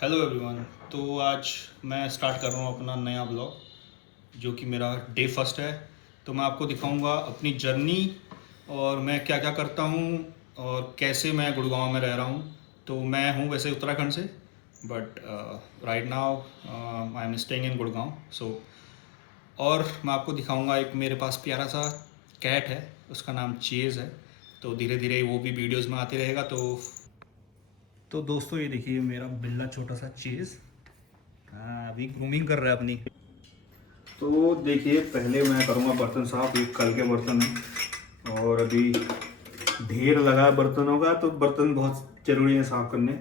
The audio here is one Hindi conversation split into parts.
Hello everyone. तो आज मैं स्टार्ट कर रहा हूँ अपना नया ब्लॉग जो कि मेरा डे फर्स्ट है। तो मैं आपको दिखाऊंगा अपनी जर्नी और मैं क्या क्या करता हूँ और कैसे मैं गुड़गांव में रह रहा हूँ। तो मैं हूँ वैसे उत्तराखंड से, but right now I am staying in Gurgaon. So और मैं आपको दिखाऊंगा, एक मेरे पास प्यारा सा कैट है, उसका नाम चेज़ है। तो धीरे धीरे वो भी वीडियोज़ में आते रहेगा। तो दोस्तों ये देखिए मेरा बिल्ला छोटा सा चीज़। हाँ, अभी ग्रूमिंग कर रहा है अपनी। तो देखिए पहले मैं करूँगा बर्तन साफ, ये कल के बर्तन हैं और अभी ढेर लगा है बर्तनों का, तो बर्तन बहुत ज़रूरी है साफ़ करने।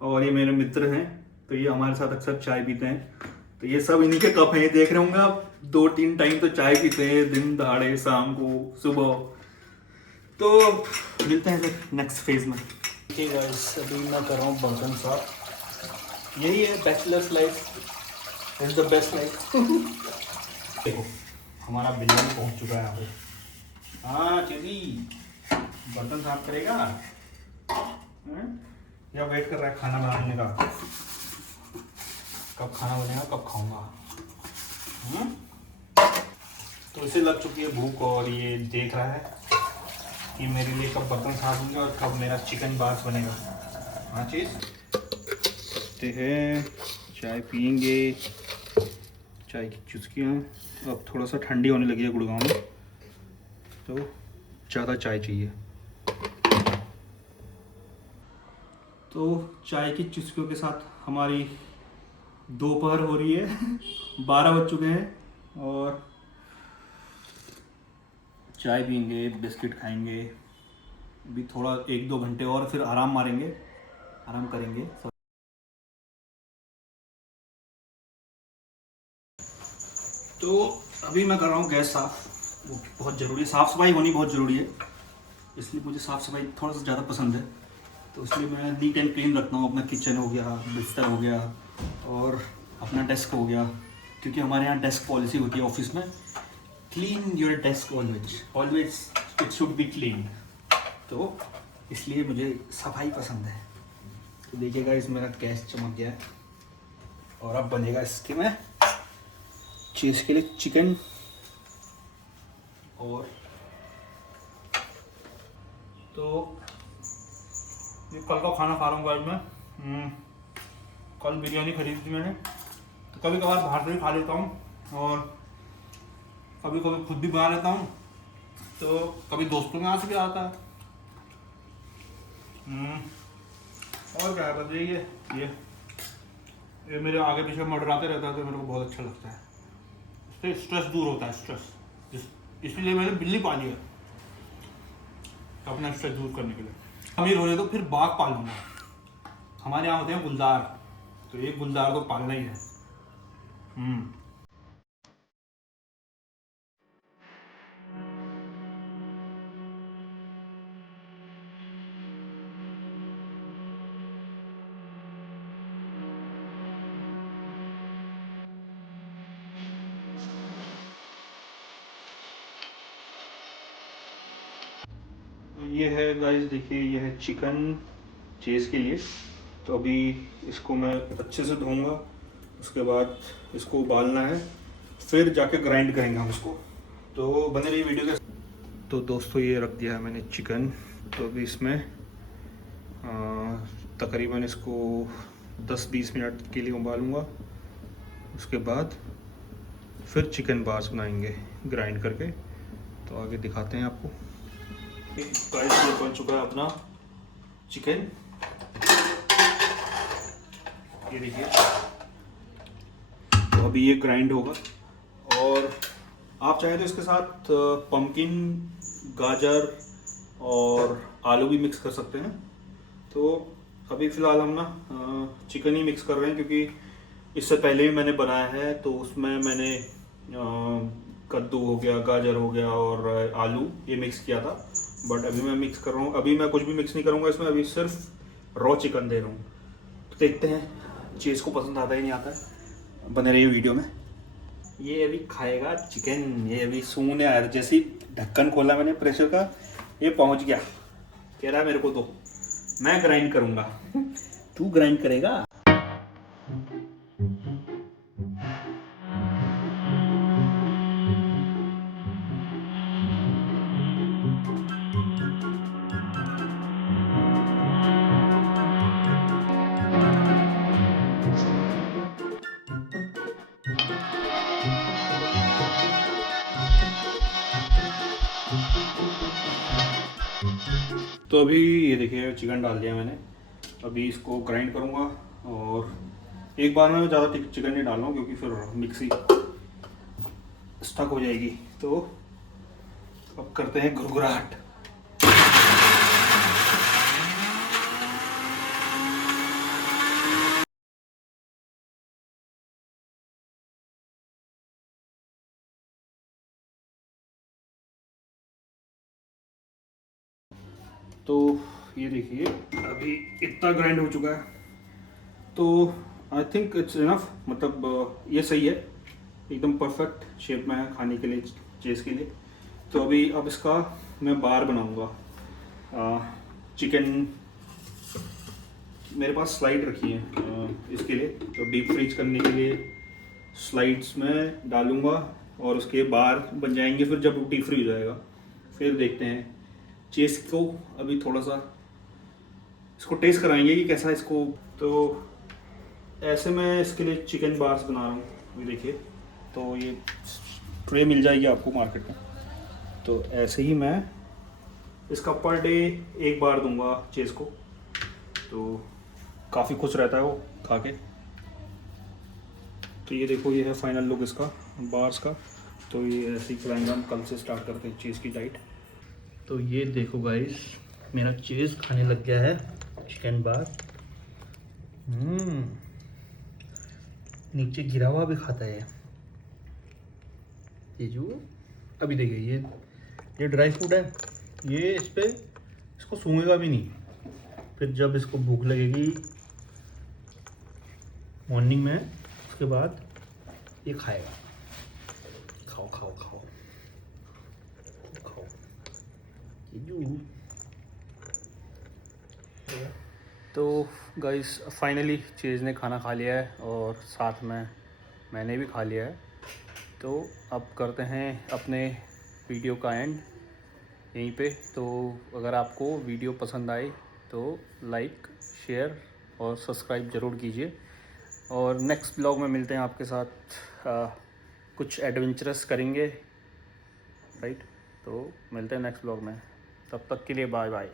और ये मेरे मित्र हैं, तो ये हमारे साथ अक्सर चाय पीते हैं। तो ये सब इन्हीं के कप हैं, ये देख रहे होंगे आप। 2-3 टाइम तो चाय पीते हैं दिन दहाड़े, शाम को, सुबह। तो मिलते हैं फिर नेक्स्ट फेज में। ठीक है गाइस, अभी मैं कर रहा हूँ बर्तन साफ। यही है bachelors life, is the best life. देखो हमारा बिल्ला भी पहुंच चुका है यहाँ पे। हाँ चली, बर्तन साफ करेगा या वेट कर रहा है खाना बनाने का? कब खाना बनेगा, कब खाऊंगा? तो इसे लग चुकी है भूख और ये देख रहा है कि मेरे लिए कब बर्तन साफ होंगे और कब मेरा चिकन बास बनेगा। हाँ चीज़ ते हैं, चाय पियेंगे, चाय की चुस्कियाँ। अब थोड़ा सा ठंडी होने लगी है गुड़गांव में, तो ज़्यादा चाय चाहिए। तो चाय की चुस्कियों के साथ हमारी दोपहर हो रही है। 12 बज चुके हैं और चाय पियेंगे, बिस्किट खाएंगे। अभी थोड़ा 1-2 घंटे और फिर आराम मारेंगे, आराम करेंगे। तो अभी मैं कर रहा हूँ गैस साफ़, वो बहुत ज़रूरी है, साफ़ सफाई होनी बहुत ज़रूरी है। इसलिए मुझे साफ़ सफाई थोड़ा सा ज़्यादा पसंद है, तो इसलिए मैं नीट एंड क्लीन रखता हूँ। अपना किचन हो गया, बिस्तर हो गया और अपना डेस्क हो गया, क्योंकि हमारे यहाँ डेस्क पॉलिसी होती है ऑफिस में, clean your desk always, always it should be clean. तो इसलिए मुझे सफाई पसंद है। तो देखिएगा इस मेरा गैस चमक गया है और अब बनेगा इसके में चीज़ के लिए चिकन। और तो ये कल का खाना खा रहा हूँ गाइस मैं। कल बिरयानी खरीदी थी मैंने, तो कभी कभार बाहर से भी खा लेता हूँ और कभी कभी खुद भी बना लेता हूँ। तो कभी दोस्तों में यहाँ से भी आता है। और क्या है बस ये मेरे आगे पीछे मंडराते रहता है, तो मेरे को बहुत अच्छा लगता है। इससे स्ट्रेस दूर होता है, स्ट्रेस। इसलिए मैंने बिल्ली पाली है, अपना स्ट्रेस दूर करने के लिए। अमीर हो रहे तो फिर बाघ पालूंगा। हमारे यहाँ होते हैं गुलदार, तो एक गुलदार तो पालना ही है। ये है गाइस, देखिए ये है चिकन चीज़ के लिए। तो अभी इसको मैं अच्छे से धोऊंगा, उसके बाद इसको उबालना है, फिर जाके ग्राइंड करेंगे हम इसको। तो बने रही वीडियो के। तो दोस्तों ये रख दिया है मैंने चिकन। तो अभी इसमें तकरीबन इसको 10-20 मिनट के लिए उबालूंगा। उसके बाद फिर चिकन बार्स बनाएंगे ग्राइंड करके। तो आगे दिखाते हैं आपको। गाइस ये बन चुका है अपना चिकन, ये देखिए। तो अभी ये ग्राइंड होगा और आप चाहें तो इसके साथ पम्पकिन, गाजर और आलू भी मिक्स कर सकते हैं। तो अभी फ़िलहाल हम ना चिकन ही मिक्स कर रहे हैं, क्योंकि इससे पहले भी मैंने बनाया है, तो उसमें मैंने कद्दू हो गया, गाजर हो गया और आलू ये मिक्स किया था। बट अभी मैं मिक्स कर रहा हूँ, अभी मैं कुछ भी मिक्स नहीं करूँगा इसमें, अभी सिर्फ रॉ चिकन दे रहा हूँ। तो देखते हैं चीज़ को पसंद आता है नहीं आता है। बने रहिए वीडियो में। ये अभी खाएगा चिकन, ये अभी सूंघने आया, जैसे ही ढक्कन खोला मैंने प्रेशर का, ये पहुंच गया, कह रहा है मेरे को दो, मैं ग्राइंड करूंगा। तू ग्राइंड करेगा? तो अभी ये देखिए चिकन डाल दिया मैंने, अभी इसको ग्राइंड करूँगा और एक बार में ज़्यादा चिकन नहीं डाल रहा हूँ क्योंकि फिर मिक्सी स्टक हो जाएगी। तो अब करते हैं घुरघुराहट। तो ये देखिए अभी इतना ग्राइंड हो चुका है, तो आई थिंक इट्स इनफ, मतलब ये सही है, एकदम परफेक्ट शेप में है खाने के लिए, चीज़ के लिए। तो अभी अब इसका मैं बार बनाऊंगा। चिकन मेरे पास स्लाइड रखी है इसके लिए, तो डीप फ्रीज करने के लिए स्लाइड्स में डालूंगा और उसके बार बन जाएंगे। फिर जब डीप फ्रीज हो जाएगा फिर देखते हैं चीज़ को। अभी थोड़ा सा इसको टेस्ट कराएंगे कि कैसा है इसको। तो ऐसे मैं इसके लिए चिकन बार्स बना रहा हूँ, ये देखिए। तो ये ट्रे मिल जाएगी आपको मार्केट में। तो ऐसे ही मैं इसका पर डे एक बार दूंगा चीज़ को, तो काफ़ी खुश रहता है वो खा के। तो ये देखो, ये है फाइनल लुक इसका बार्स का। तो ये ऐसे ही खिलाएंगे हम, कल से स्टार्ट करते हैं चीज़ की डाइट। तो ये देखो गाइस, मेरा चीज़ खाने लग गया है चिकन बार। नीचे गिरा हुआ भी खाता है ये जो। अभी देखिए ये ड्राई फ्रूट है, ये इस पे इसको सूंघेगा भी नहीं। फिर जब इसको भूख लगेगी मॉर्निंग में, उसके बाद ये खाएगा। खाओ खाओ खाओ खाओ ये। तो गाइस फाइनली चीज़ ने खाना खा लिया है और साथ में मैंने भी खा लिया है। तो अब करते हैं अपने वीडियो का एंड यहीं पे। तो अगर आपको वीडियो पसंद आए तो लाइक, शेयर और सब्सक्राइब ज़रूर कीजिए। और नेक्स्ट ब्लॉग में मिलते हैं आपके साथ, कुछ एडवेंचरस करेंगे, राइट। तो मिलते हैं नेक्स्ट ब्लॉग में, तब तक के लिए बाय बाय।